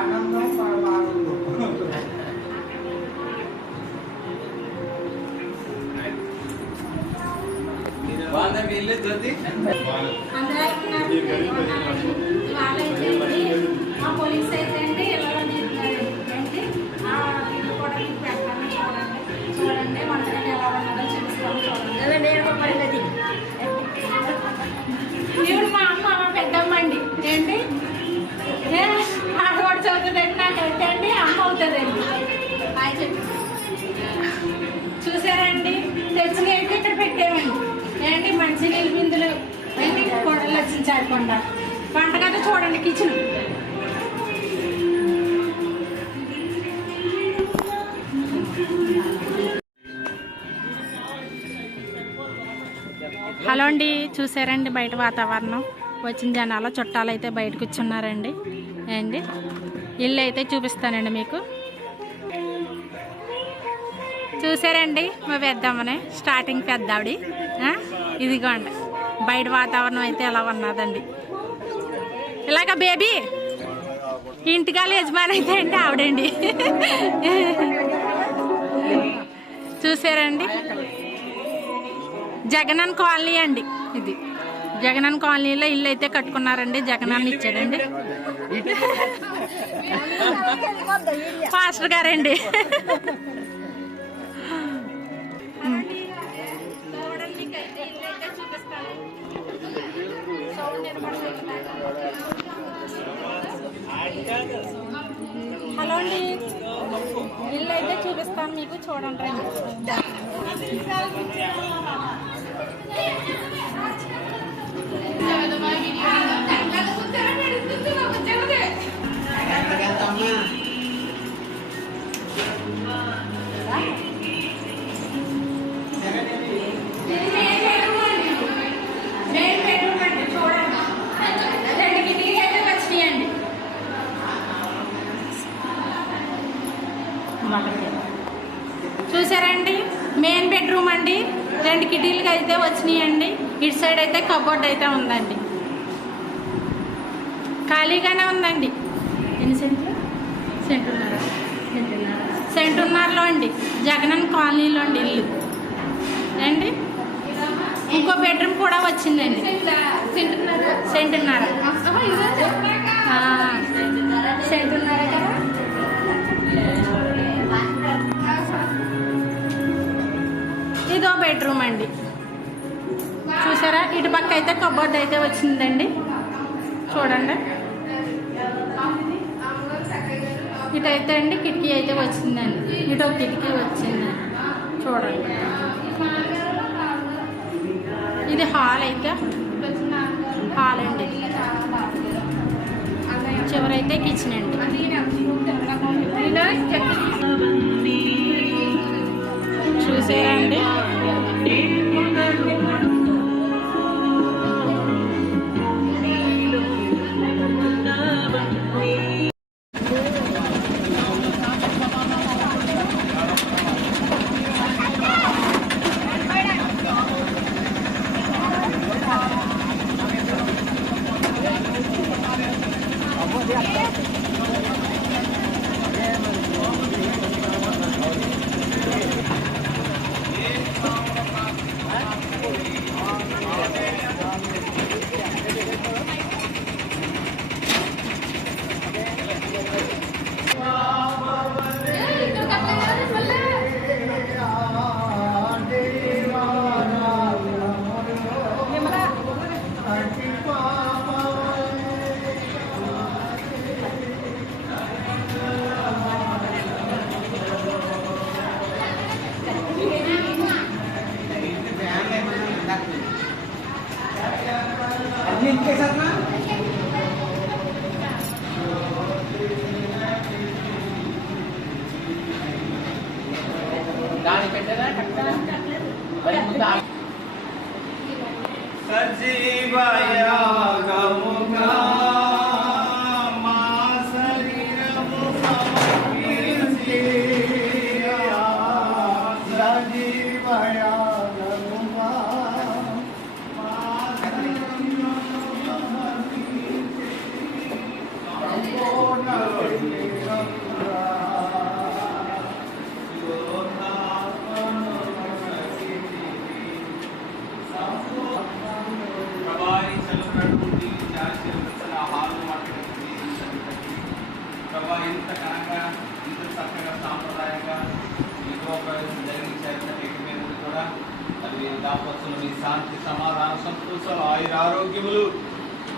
ఆనందం వాళ్ళ వీళ్ళు జ్యోతి పోలీస్ అయితే అండి ఎలా ఏంటి చూడండి వంటగది ఎలా ఉన్నదో చూపిస్తాము చూడండి. ఇప్పుడు మా అమ్మ పెద్దమ్మ అండి ఏంటి ఆడవాడు చదువుతుందండి నాకైతే అండి అమ్మ అవుతుందండి. హాయ్ చెప్పి చూసారండి తెచ్చిన ఏంటి ఇక్కడ పెట్టేవండి ఏంటి మంచి నీళ్ళు బిందులు ఏంటి కోడలు వచ్చించారకుండా వంటగది చూడండి కిచెన్. హలో అండి చూసారండి బయట వాతావరణం వచ్చిన జనాలు చుట్టాలు అయితే బయట కూర్చున్నారండి. ఏంటి ఇల్లు అయితే చూపిస్తానండి మీకు. చూసారండి మా పెద్దమ్మని స్టార్టింగ్ పెద్దావిడి ఇదిగోండి బయట వాతావరణం అయితే ఎలా ఉన్నదండి. ఇలాగ బేబీ ఇంటికాల యజమాని అయితే అండి ఆవిడండి. చూసారండి జగనన్న కాలనీ అండి. ఇది జగనన్న కాలనీలో ఇల్లు అయితే కట్టుకున్నారండి. జగనన్న ఇచ్చాడండి పాస్టర్ గారండి. హలో అండి ఇల్లు అయితే చూపిస్తాను మీకు చూడండి రండి. చూసారండి మెయిన్ బెడ్రూమ్ అండి. 2 కిటికీలు అయితే వచ్చినాయండి. ఇటు సైడ్ అయితే కబోర్డ్ అయితే ఉందండి. ఖాళీగానే ఉందండి. ఎన్ని సెంట్లు? సెంటున్నరలో అండి జగనన్న కాలనీలో అండి ఇల్లు అండి. ఇంకో బెడ్రూమ్ కూడా వచ్చిందండి. సెంటున్నర కదా. ఇదో బెడ్రూమ్ అండి. చూసారా ఇటు పక్క అయితే కబోర్డ్ అయితే వచ్చిందండి. చూడండి ఇటు అయితే అండి కిటికీ అయితే వచ్చిందండి. ఇటు ఒక కిటికీ వచ్చిందండి. చూడండి ఇది హాల్ అయితే హాల్ అండి. చివరైతే కిచెన్ అండి. చూసారండి సజీవయా గముగా మా శరీరము సమర్పించి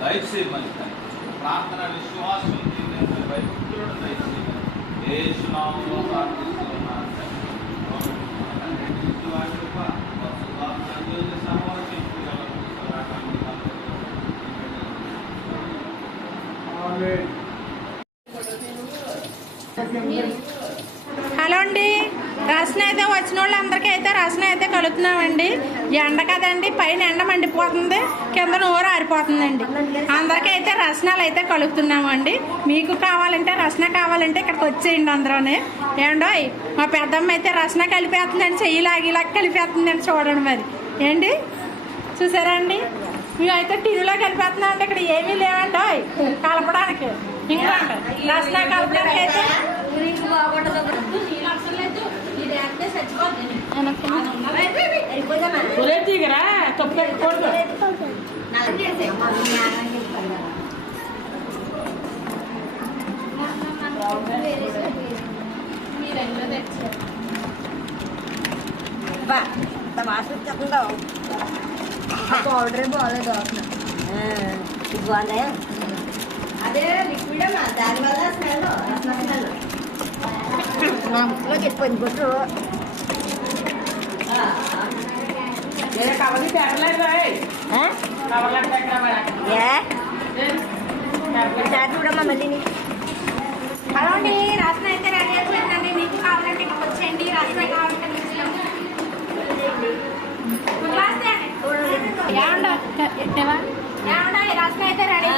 దయచేయమని ప్రార్థన విశ్వాసం భయభక్తులను దయచేయమని యేసు నామములో ప్రార్థిస్తున్నాను. హలో అండి, రసన అయితే వచ్చిన వాళ్ళందరికీ అయితే రసన అయితే కలుపుతున్నామండి. ఎండ కదండి, పైన ఎండ మండిపోతుంది, కింద నోరు ఆరిపోతుందండి. అందరికీ అయితే రసనాలు అయితే కలుపుతున్నామండి. మీకు కావాలంటే రసన కావాలంటే ఇక్కడికి వచ్చేయండి అందరూనే. ఏండో మా పెద్దమ్మ అయితే రసన కలిపేస్తుందండి, చెయ్యిలాగి ఇలా కలిపేస్తుందండి. చూడండి మరి ఏంటి చూసారా అండి, మేము అయితే టీవీలో కలిపేస్తున్నాం అంటే ఇక్కడ ఏమీ లేవండి కలపడానికి. ఇంకా రసన కలపడానికి అయితే తీగరా తప్పు పౌడర్ బాగాలేదు బాగుందా అదే లిక్విడ్ దానివల్ల స్మెల్ నా ముక్కులోకి ఎక్కువైంది కొట్టు చూడమ్మా మళ్ళీ హలో అండి, రసన అయితే రెడీ అయిపోయిందండి. మీకు కావాలంటే ఇక్కడ వచ్చేయండి. రసన కావాలంటే రసన అయితే రెడీ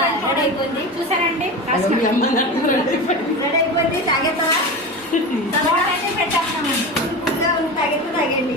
అయిపోయింది. చూసారండి రెడీ అయిపోయింది. తాగేస్తా అయితే పెట్టేస్తామండి. తాగండి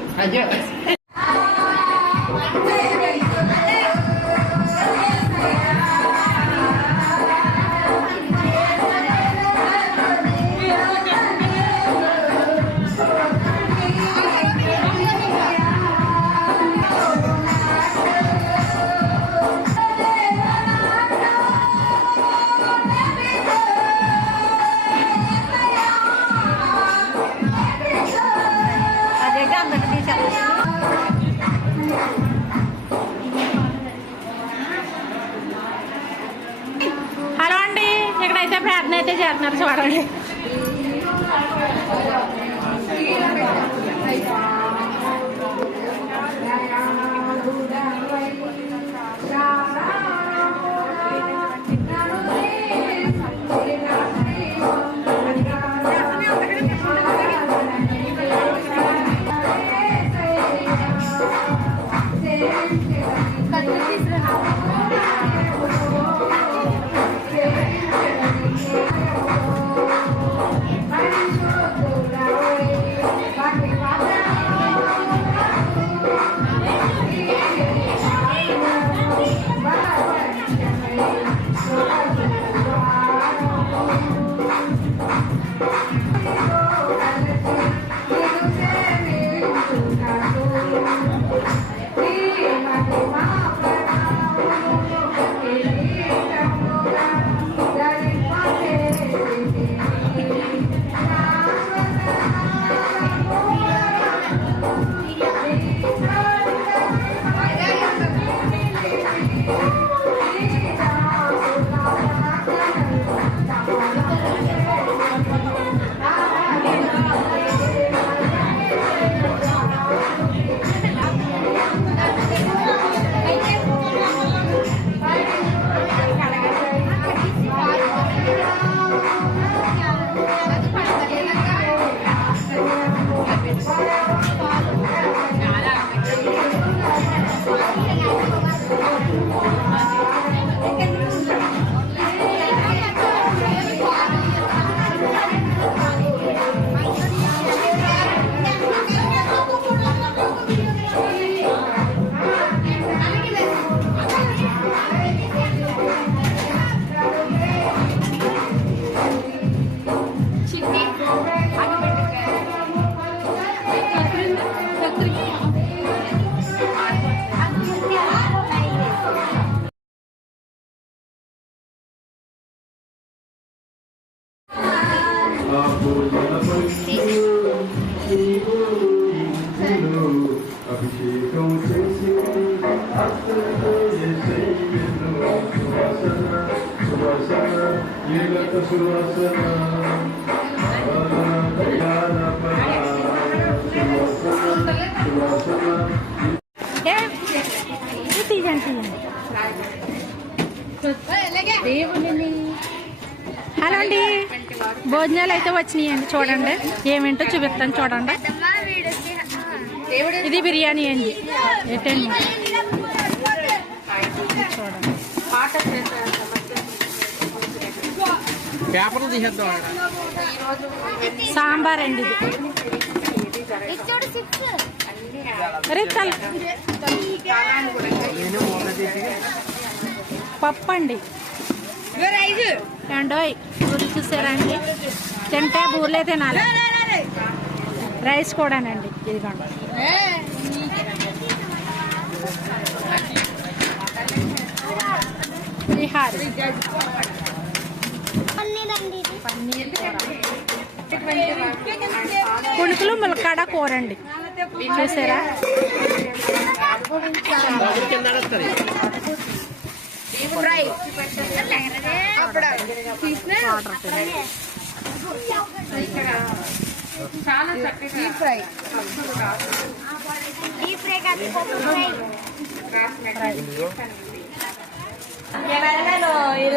హలో అండి, ఇక్కడైతే ప్రార్థన అయితే చేస్తున్నారు చూడండి. అభిషేకం చేసి ఏ, ఇది తీయండి తీయండి. హలో అండి, భోజనాలు అయితే వచ్చినాయండి. చూడండి ఏమేంటో చూపిస్తాను చూడండి. ఇది బిర్యానీ అండి. ఏంటండి చూడండి. పేపర్లు తీసేద్దాం. సాంబార్ అండి ఇది. అరే తల పప్పు అండి. అండోయ్ బూరెలు చూసారా అండి? తింటే బూరెలే తినాలి. రైస్ కూడానండి. ఇదిగోండి. బిహారీ పుణుకులు ములక్కాడ కూర అండి. చూసారా?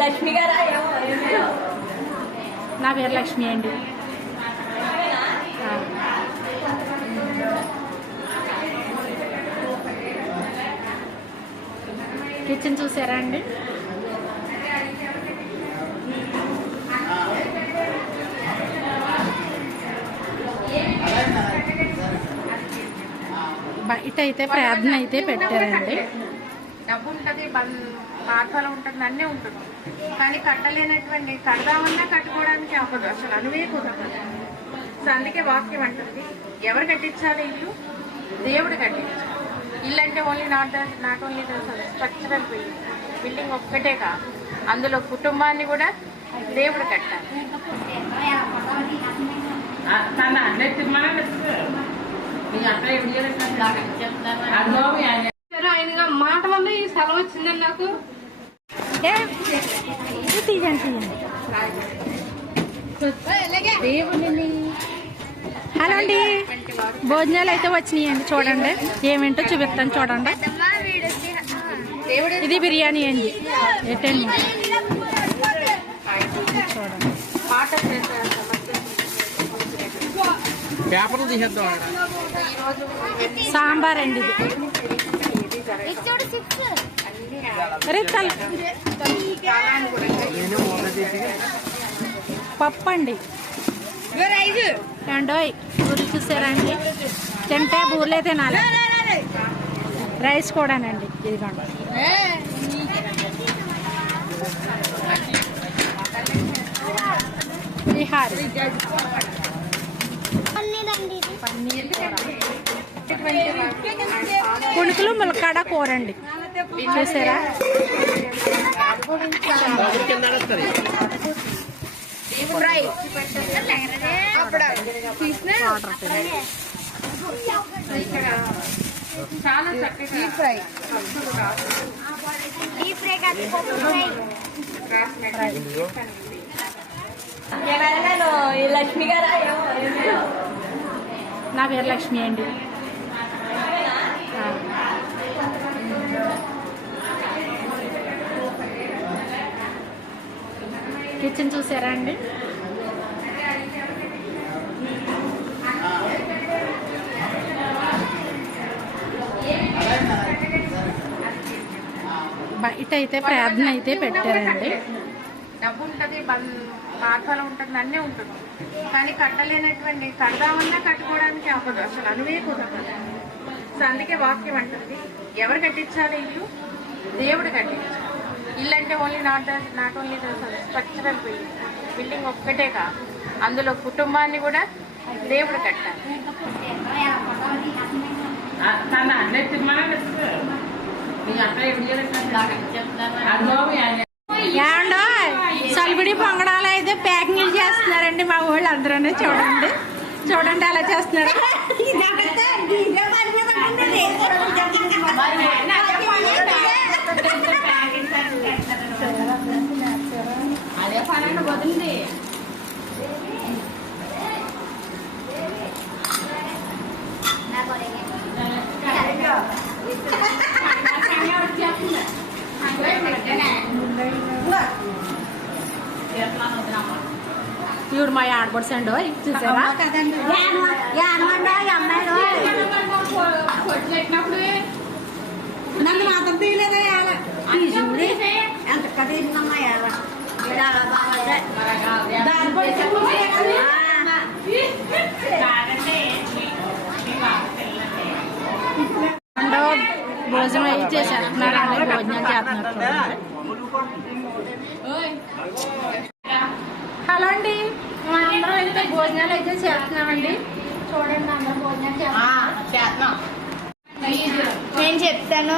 లక్ష్మి గారా? నా పేరు లక్ష్మి అండి. కిచెన్ చూసారా అండి? బయట అయితే ప్రార్థన అయితే పెట్టారండి. డబ్బు ఉంటుంది, పాఠాలు ఉంటుంది, అన్నీ ఉంటుంది. కానీ కట్టలేనటువంటి కడదామన్నా కట్టుకోవడానికి అవ్వదు, అసలు అనువే కుదరదు. సో అందుకే వాక్యం అంటుంది, ఎవరు కట్టించాలి? ఇల్లు దేవుడు కట్టించాలి. ఇల్లు అంటే నాట్ ఓన్లీ స్ట్రక్చరల్ బిల్డింగ్ ఒక్కటే కాదు, అందులో కుటుంబాన్ని కూడా దేవుడు కట్టాలి. ఆయనగా మాట వల్ల ఈ స్థలం వచ్చిందని నాకు. తీయండి తీయండి. హలో అండి, భోజనాలు అయితే వచ్చినాయండి. చూడండి ఏమేంటో చూపిస్తాను చూడండి. ఇది బిర్యానీ అండి. ఏంటండి చూడండి. పేపర్లు తీసేద్దాం. సాంబార్ అండి ఇది. అరే తల పప్పు అండి. అండోయ్ బూరెలు చూసారా అండి? తింటే బూరెలే తినాలి. రైస్ కూడానండి. ఇదిగోండి. బిహారీ పుణుకులు ములక్కాడ కూర అండి. చూసారా? చాలా చక్కగా లక్ష్మి గారా? నా పేరు లక్ష్మి అండి. కిచెన్ చూసారా అండి? బయట అయితే ప్రార్థన అయితే పెట్టారండి. డబ్బు ఉంటుంది, పాఠాలు ఉంటుంది, అన్నీ ఉంటుంది. కానీ కట్టలేనటువంటి కడదామన్నా కట్టుకోవడానికి అవ్వదు, అసలు అనువే కుదరదు. సో అందుకే వాక్యం అంటుంది, ఎవరు కట్టించాలి? ఇల్లు దేవుడు కట్టించాలి. ఇల్లు అంటే నాట్ ఓన్లీ స్ట్రక్చరల్ బిల్డింగ్ ఒక్కటే కాదు, అందులో కుటుంబాన్ని కూడా దేవుడు కట్టాలి. సలిబిడి పొంగడాలు అయితే ప్యాకింగ్ చేస్తున్నారండి మా వాళ్ళు అందరూ. చూడండి చూడండి అలా చేస్తున్నారు. అదే పన్నెండు వదిలింది. ఇవి మా ఆడపడుచు అండి చూసారా కొట్టినప్పుడు నన్ను మాత్రం తీయలేదా ఎంత కదమ్మా భోజనం అవి చేసేస్తున్నారు అండి. భోజనం చేస్తున్నారు. హలో అండి, అందరం అయితే భోజనాలు అయితే చేస్తున్నామండి. చూడండి అందరం భోజనాలు చేస్తున్నాం. చేస్తున్నాం. నేను చెప్తాను.